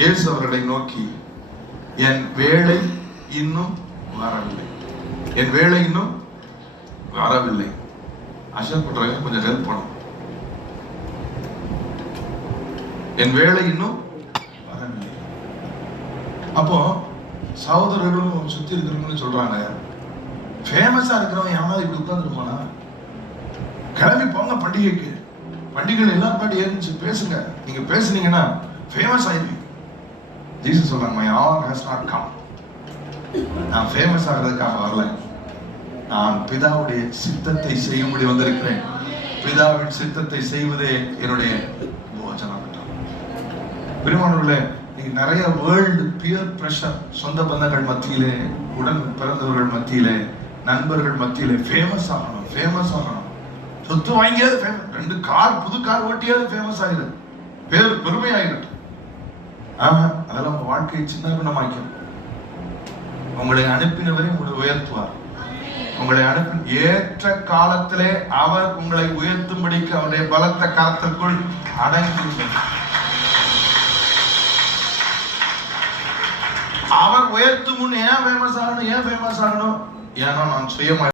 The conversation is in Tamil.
இயேசு அவர்களை நோக்கி, என் வேலை இன்னும் வரவில்லை, என் வேலை இன்னும் வரவில்லை. அஷர் பண்றாங்க, கொஞ்சம் ஹெல்ப் பண்ணும். என் வேலை இன்னும் வரவில்லை. அப்போ சகோதரர்களும் சுத்தி இருக்கிறவங்களும் சொல்றாங்க, ஃபேமஸா இருக்கிறவன் ஏமாதி இப்படி உட்கார்ந்துருப்பானா? கிளம்பி போங்க பண்டிகைக்கு. பண்டிகைகள் எல்லாம் முன்னாடி ஏறிச்சு பேசுங்க. நீங்க பேசுனீங்கன்னா ஃபேமஸ் ஆயிருவீங்க. ஜீசஸ் சொல்றாங்க, my hour has not come. நான் ஃபேமஸ் ஆகிறதுக்காக வரல, நான் பிதாவுடைய சித்தத்தை செய்யும்படி வந்திருக்கிறேன். பிதாவின் சித்தத்தை செய்வதே என்னுடைய போஜனம். பிரியமானவர்களே, நீங்க நிறைய வேர்ல்டு பியர் பிரஷர், சொந்த பந்தங்கள் மத்தியிலே, உடன் பிறந்தவர்கள் மத்தியிலே, நண்பர்கள் மத்தியிலே ஃபேமஸ் ஆகணும், ஃபேமஸ் ஆகணும். சொத்து வாங்கியாவது ஃபேமஸ், 2 கார் புது கார் ஓட்டியாவது ஃபேமஸ் ஆகிடு, பேர் பெருமை ஆகிடும். அதெல்லாம் உங்க வாழ்க்கையை சின்ன பின்னமாக்கும். உங்களை அனுப்பினவரை உங்களை உயர்த்துவார். உங்களை அனுப்பி ஏற்ற காலத்திலே அவர் உங்களை உயர்த்தும்படிக்கு அவருடைய பலத்த கரத்திற்குள் அடங்கி, அவர் உயர்த்தும் முன் ஏன் ஃபேமஸ் ஆகணும்? ஏன் ஃபேமஸ் ஆகணும்? ஏன்னா நான் சுயமா